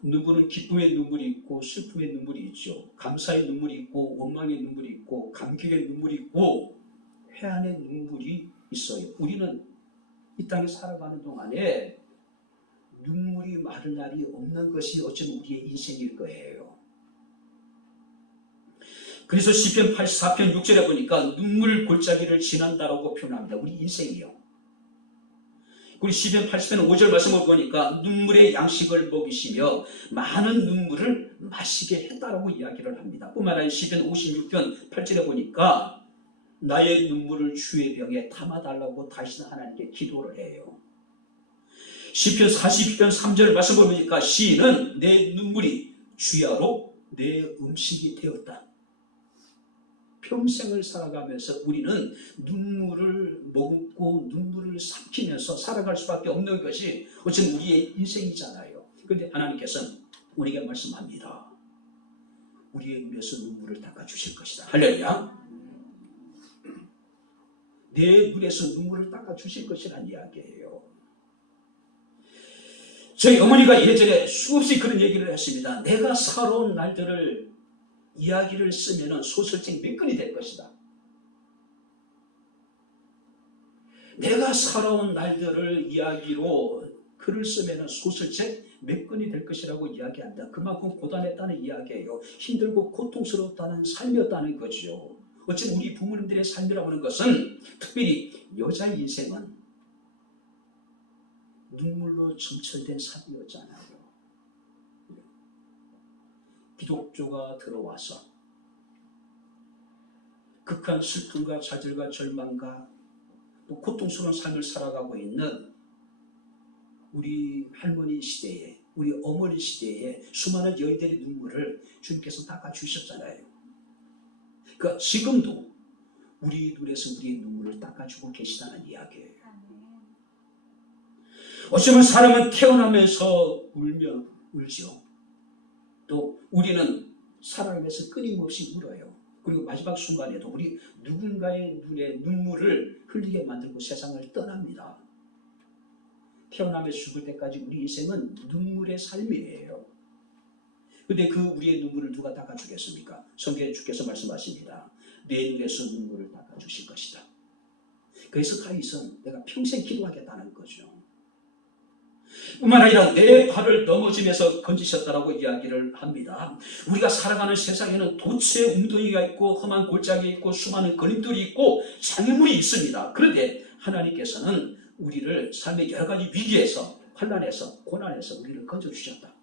누구는 기쁨의 눈물이 있고 슬픔의 눈물이 있죠. 감사의 눈물이 있고 원망의 눈물이 있고 감격의 눈물이 있고 회한의 눈물이 있어요. 우리는 이 땅에 살아가는 동안에 눈물이 마를 날이 없는 것이 어쩌면 우리의 인생일 거예요. 그래서 시편 84편 6절에 보니까 눈물 골짜기를 지난다라고 표현합니다. 우리 인생이요. 그리고 시편 80편 5절 말씀을 보니까 눈물의 양식을 먹이시며 많은 눈물을 마시게 했다라고 이야기를 합니다. 뿐만 아니라 시편 56편 8절에 보니까 나의 눈물을 주의 병에 담아달라고 다시는 하나님께 기도를 해요. 시편 42편 3절 말씀을 보니까 시인은 내 눈물이 주야로 내 음식이 되었다. 평생을 살아가면서 우리는 눈물을 먹고 눈물을 삼키면서 살아갈 수밖에 없는 것이 어쩌면 우리의 인생이잖아요. 그런데 하나님께서는 우리에게 말씀합니다. 우리의 눈에서 눈물을 닦아주실 것이다. 할렐루야. 내 눈에서 눈물을 닦아주실 것이라는 이야기예요. 저희 어머니가 예전에 수없이 그런 얘기를 했습니다. 내가 살아온 날들을 이야기를 쓰면 소설책 몇 권이 될 것이다. 내가 살아온 날들을 이야기로 글을 쓰면 소설책 몇 권이 될 것이라고 이야기한다. 그만큼 고단했다는 이야기예요. 힘들고 고통스러웠다는 삶이었다는 거죠. 어쩌면 우리 부모님들의 삶이라고 하는 것은, 특별히 여자의 인생은 눈물로 점철된 삶이었잖아요. 기독교가 들어와서 극한 슬픔과 좌절과 절망과 또 고통스러운 삶을 살아가고 있는 우리 할머니 시대에, 우리 어머니 시대에 수많은 여인들의 눈물을 주님께서 닦아주셨잖아요. 그러니까 지금도 우리 눈에서 우리의 눈물을 닦아주고 계시다는 이야기예요. 어쩌면 사람은 태어나면서 울죠. 또 우리는 살아가면서 끊임없이 울어요. 그리고 마지막 순간에도 우리 누군가의 눈에 눈물을 흘리게 만들고 세상을 떠납니다. 태어나며 죽을 때까지 우리 인생은 눈물의 삶이에요. 근데 그 우리의 눈물을 누가 닦아주겠습니까? 성경에 주께서 말씀하십니다. 내 눈에서 눈물을 닦아주실 것이다. 그래서 다윗은 내가 평생 기도하겠다는 거죠. 뿐만 아니라 내 발을 넘어지면서 건지셨다라고 이야기를 합니다. 우리가 살아가는 세상에는 도체 웅덩이가 있고 험한 골짜기가 있고 수많은 걸림돌이 있고 장애물이 있습니다. 그런데 하나님께서는 우리를 삶의 여러 가지 위기에서, 환난에서, 고난에서 우리를 건져주셨다.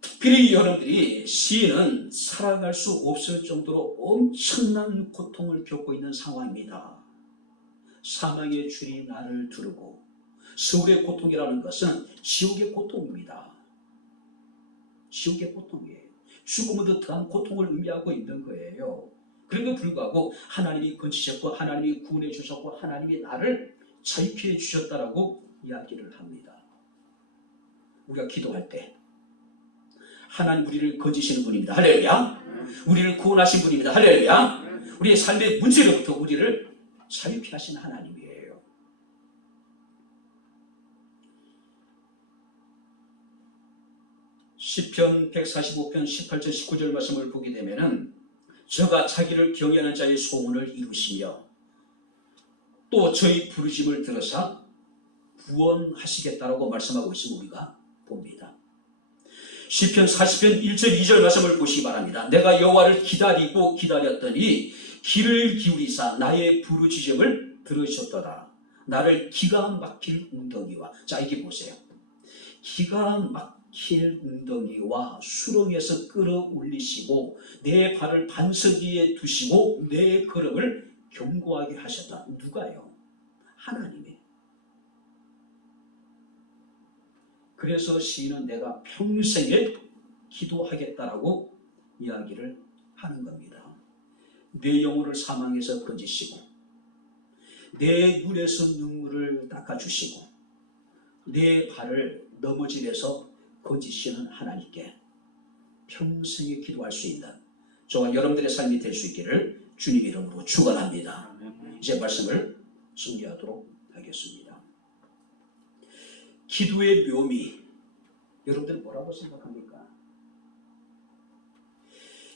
특별히 여러분들이 시인은 살아갈 수 없을 정도로 엄청난 고통을 겪고 있는 상황입니다. 사망의 줄이 나를 두르고, 서울의 고통이라는 것은 지옥의 고통입니다. 지옥의 고통이에요. 죽음은 더 더한 고통을 의미하고 있는 거예요. 그럼에도 불구하고 하나님이 건지셨고 하나님이 구원해 주셨고 하나님이 나를 자유케 해 주셨다라고 이야기를 합니다. 우리가 기도할 때 하나님 우리를 건지시는 분입니다. 할렐루야. 우리를 구원하신 분입니다. 할렐루야. 우리의 삶의 문제로부터 우리를 자유케 하신 하나님이에요. 시편 145편 18절 19절 말씀을 보게 되면은 저가 자기를 경외하는 자의 소원을 이루시며 또 저희 부르심을 들으사 구원하시겠다라고 말씀하고 있음을 우리가 봅니다. 시편 40편 1절 2절 말씀을 보시기 바랍니다. 내가 여호와를 기다리고 기다렸더니 귀를 기울이사 나의 부르짖음을 들으셨더라. 나를 기가 막힐 웅덩이와, 자 이게 보세요. 기가 막힐 웅덩이와 수렁에서 끌어올리시고 내 발을 반석 위에 두시고 내 걸음을 견고하게 하셨다. 누가요? 하나님이. 그래서 시인은 내가 평생에 기도하겠다라고 이야기를 하는 겁니다. 내 영혼을 사망에서 건지시고 내 눈에서 눈물을 닦아주시고 내 발을 넘어짐에서 건지시는 하나님께 평생에 기도할 수 있는 저와 여러분들의 삶이 될 수 있기를 주님 이름으로 축원합니다. 이제 말씀을 승리하도록 하겠습니다. 기도의 묘미, 여러분들 뭐라고 생각합니까?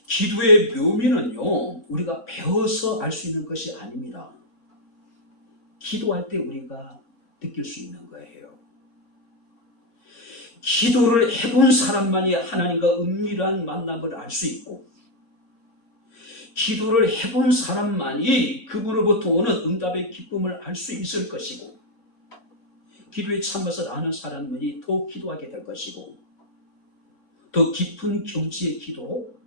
기도의 묘미는요, 우리가 배워서 알 수 있는 것이 아닙니다. 기도할 때 우리가 느낄 수 있는 거예요. 기도를 해본 사람만이 하나님과 은밀한 만남을 알 수 있고, 기도를 해본 사람만이 그분으로부터 오는 응답의 기쁨을 알 수 있을 것이고, 기도의 참것을 아는 사람만이 더 기도하게 될 것이고, 더 깊은 경지의 기도로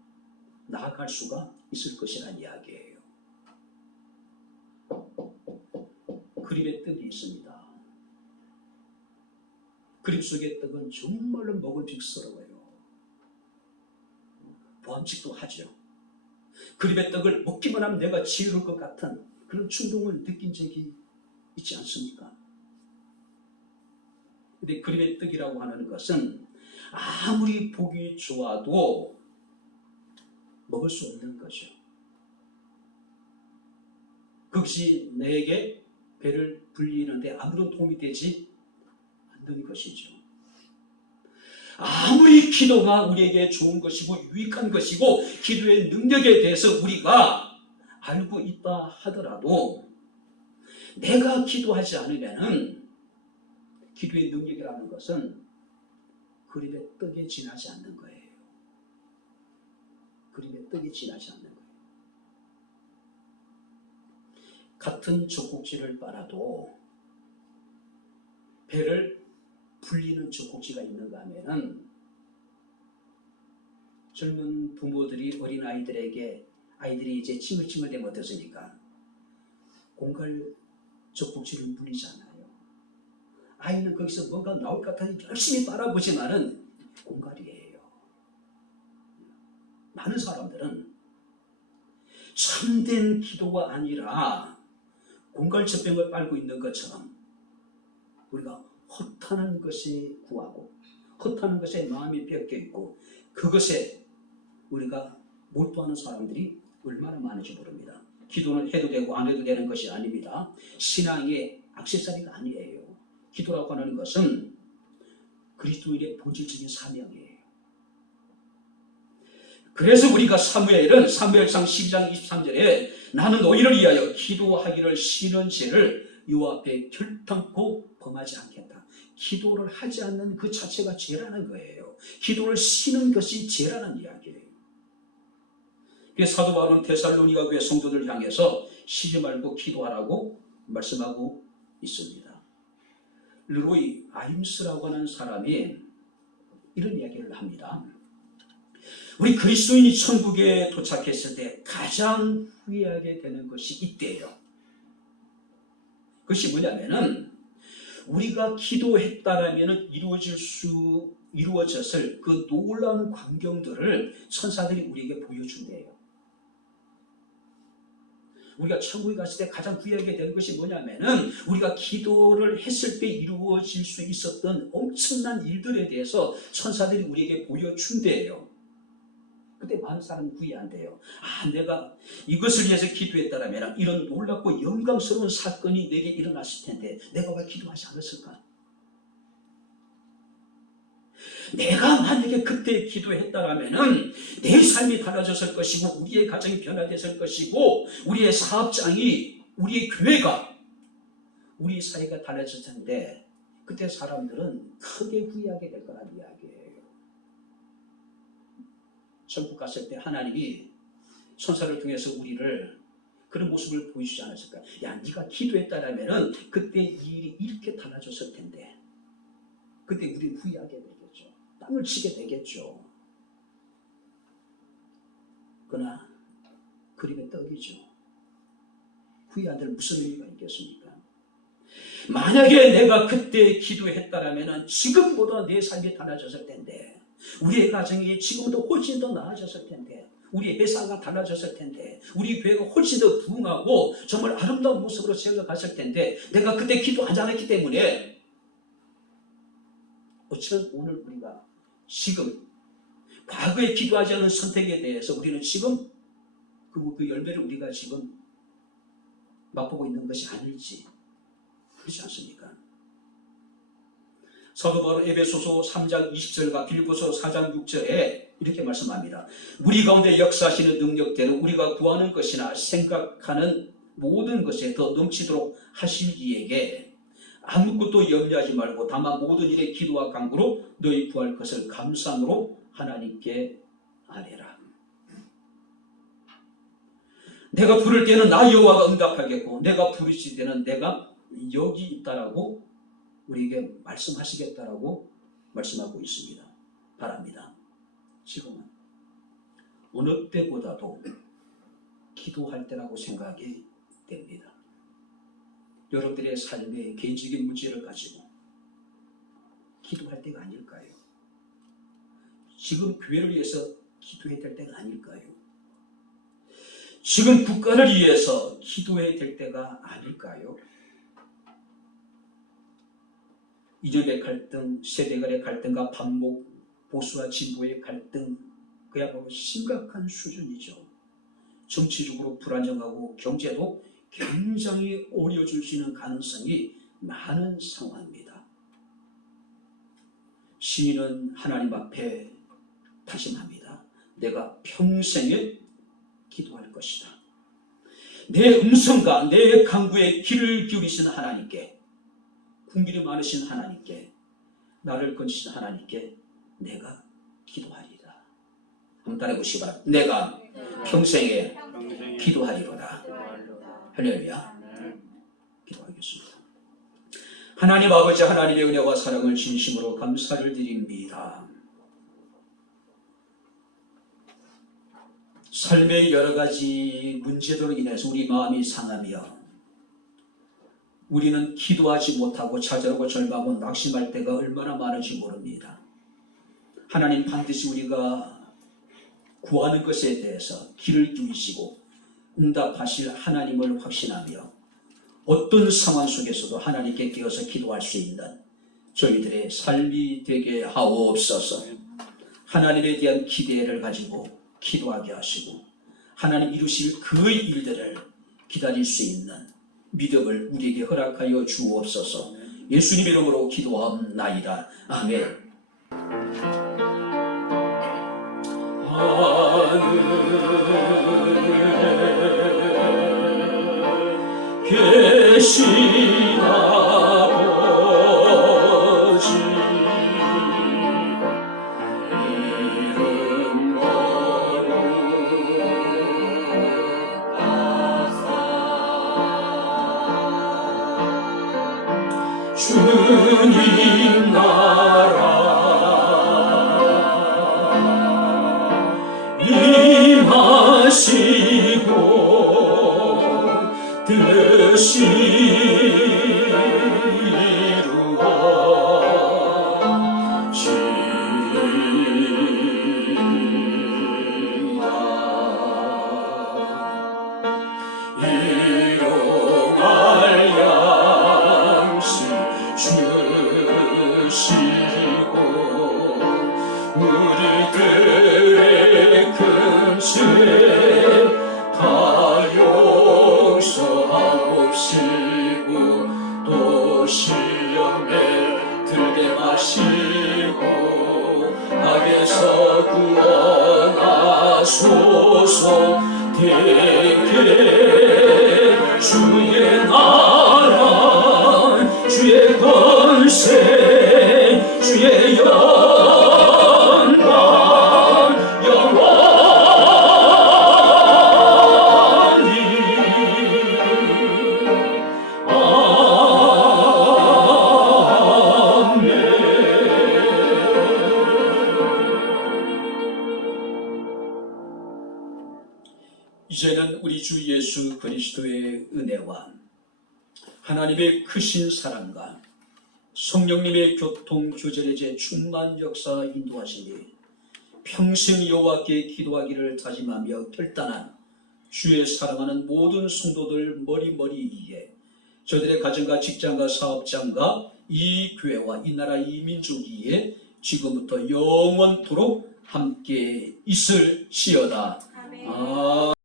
나아갈 수가 있을 것이라는 이야기예요. 그림의 떡이 있습니다. 그림 속의 떡은 정말로 먹음직스러워요. 보암직도 하죠. 그림의 떡을 먹기만 하면 내가 지을 것 같은 그런 충동을 느낀 적이 있지 않습니까? 근데 그림의 떡이라고 하는 것은 아무리 보기 좋아도 먹을 수 없는 거죠. 그것이 내게 배를 불리는데 아무런 도움이 되지 않는 것이죠. 아무리 기도가 우리에게 좋은 것이고 유익한 것이고 기도의 능력에 대해서 우리가 알고 있다 하더라도 내가 기도하지 않으면은 기도의 능력이라는 것은 그림의 떡에 지나지 않는 거예요. 그림의 떡에 지나지 않는 거예요. 같은 젖꼭지를 빨아도 배를 불리는 젖꼭지가 있는가 하면은 젊은 부모들이 어린 아이들에게 아이들이 이제 칭얼칭얼대면 어떻습니까? 공갈 젖꼭지를 물리잖아요. 아이는 거기서 뭔가 나올 것 같아서 열심히 빨아보지만은 공갈이에요. 많은 사람들은 참된 기도가 아니라 공갈젖병을 빨고 있는 것처럼 우리가 허탄한 것에 구하고 헛하는 것에 마음이 뺏겨 있고 그것에 우리가 몰두하는 사람들이 얼마나 많은지 모릅니다. 기도는 해도 되고 안 해도 되는 것이 아닙니다. 신앙의 액세서리가 아니에요. 기도라고 하는 것은 그리스도인의 본질적인 사명이에요. 그래서 우리가 사무엘상 12장 23절에 나는 너희를 위하여 기도하기를 싫은 죄를 여호와 앞에 결단코 범하지 않겠다. 기도를 하지 않는 그 자체가 죄라는 거예요. 기도를 쉬는 것이 죄라는 이야기예요. 그래서 사도 바울은 데살로니가 교회 성도들 향해서 쉬지 말고 기도하라고 말씀하고 있습니다. 르로이 아임스라고 하는 사람이 이런 이야기를 합니다. 우리 그리스도인이 천국에 도착했을 때 가장 후회하게 되는 것이 이때예요. 그것이 뭐냐면은 우리가 기도했다라면 이루어졌을 그 놀라운 광경들을 천사들이 우리에게 보여준대요. 우리가 천국에 갔을 때 가장 후회하게 되는 것이 뭐냐면은 우리가 기도를 했을 때 이루어질 수 있었던 엄청난 일들에 대해서 천사들이 우리에게 보여준대요. 그때 많은 사람이 후회한대요. 내가 이것을 위해서 기도했다라면 이런 놀랍고 영광스러운 사건이 내게 일어났을 텐데 내가 왜 기도하지 않았을까? 내가 만약에 그때 기도했다라면 내 삶이 달라졌을 것이고 우리의 가정이 변화됐을 것이고 우리의 사업장이 우리의 교회가 우리 사회가 달라졌을 텐데 그때 사람들은 크게 후회하게 될 거란 이야기예요. 천국 갔을 때 하나님이 천사를 통해서 우리를 그런 모습을 보여주지 않았을까? 야, 네가 기도했다라면은 그때 이 일이 이렇게 달라졌을 텐데 그때 우리는 후회하게 되겠죠. 땅을 치게 되겠죠. 그러나 그림의 떡이죠. 후회 안 될 무슨 의미가 있겠습니까? 만약에 내가 그때 기도했다라면은 지금보다 내 삶이 달라졌을 텐데 우리의 가정이 지금도 훨씬 더 나아졌을 텐데 우리 회사가 달라졌을 텐데 우리 교회가 훨씬 더 부흥하고 정말 아름다운 모습으로 세워갔을 텐데 내가 그때 기도하지 않았기 때문에 어쩌면 오늘 우리가 지금 과거에 기도하지 않은 선택에 대해서 우리는 지금 그 열매를 우리가 지금 맛보고 있는 것이 아닐지 그렇지 않습니까? 사도 바울 에베소서 3장 20절과 빌립보서 4장 6절에 이렇게 말씀합니다. 우리 가운데 역사하시는 능력대로 우리가 구하는 것이나 생각하는 모든 것에 더 넘치도록 하실 이에게 아무것도 염려하지 말고 다만 모든 일에 기도와 간구로 너희 구할 것을 감사함으로 하나님께 아뢰라. 내가 부를 때는 나 여호와가 응답하겠고 내가 부르실 때는 내가 여기 있다라고 우리에게 말씀하시겠다라고 말씀하고 있습니다. 바랍니다. 지금은 어느 때보다도 기도할 때라고 생각이 됩니다. 여러분들의 삶의 개인적인 문제를 가지고 기도할 때가 아닐까요? 지금 교회를 위해서 기도해야 될 때가 아닐까요? 지금 국가를 위해서 기도해야 될 때가 아닐까요? 이념의 갈등, 세대 간의 갈등과 반목, 보수와 진보의 갈등, 그야말로 심각한 수준이죠. 정치적으로 불안정하고 경제도 굉장히 어려워질 수 있는 가능성이 많은 상황입니다. 시인은 하나님 앞에 다짐합니다. 내가 평생에 기도할 것이다. 내 음성과 내 간구에 귀를 기울이시는 하나님께, 궁길이 많으신 하나님께, 나를 건지신 하나님께 내가 기도하리라. 한번 따라해 보시기 바랍니다. 내가 평생에 기도하리로다. 할렐루야. 기도하겠습니다. 하나님 아버지, 하나님의 은혜와 사랑을 진심으로 감사를 드립니다. 삶의 여러 가지 문제들로 인해서 우리 마음이 상하며 우리는 기도하지 못하고 좌절하고 절망하고 낙심할 때가 얼마나 많은지 모릅니다. 하나님, 반드시 우리가 구하는 것에 대해서 귀를 기울이시고 응답하실 하나님을 확신하며 어떤 상황 속에서도 하나님께 깨어서 기도할 수 있는 저희들의 삶이 되게 하옵소서. 하나님에 대한 기대를 가지고 기도하게 하시고 하나님 이루실 그 일들을 기다릴 수 있는 믿음을 우리에게 허락하여 주옵소서. 예수님 이름으로 기도하옵나이다. 아멘. 하늘에 계신 아버지 이름 거룩하사 주님 나라 임하시고 뜻이 이루어지리라. 일용할 양식 주시고 우리들의 큰 죄 다 용서하옵시고 또 시험에 들게 마시고 악에서 구원하소서. 대개 주의 나라 주의 권세 주의 영광 영원히 아멘. 이제는 우리 주 예수 그리스도의 은혜와 하나님의 크신 사랑과 성령님의 교통 교제의 충만 역사 인도하시니 평생 여호와께 기도하기를 다짐하며 결단한 주의 사랑하는 모든 성도들 머리머리이에 저들의 가정과 직장과 사업장과 이 교회와 이 나라 이 민족 위에 지금부터 영원토록 함께 있을지어다. 아멘.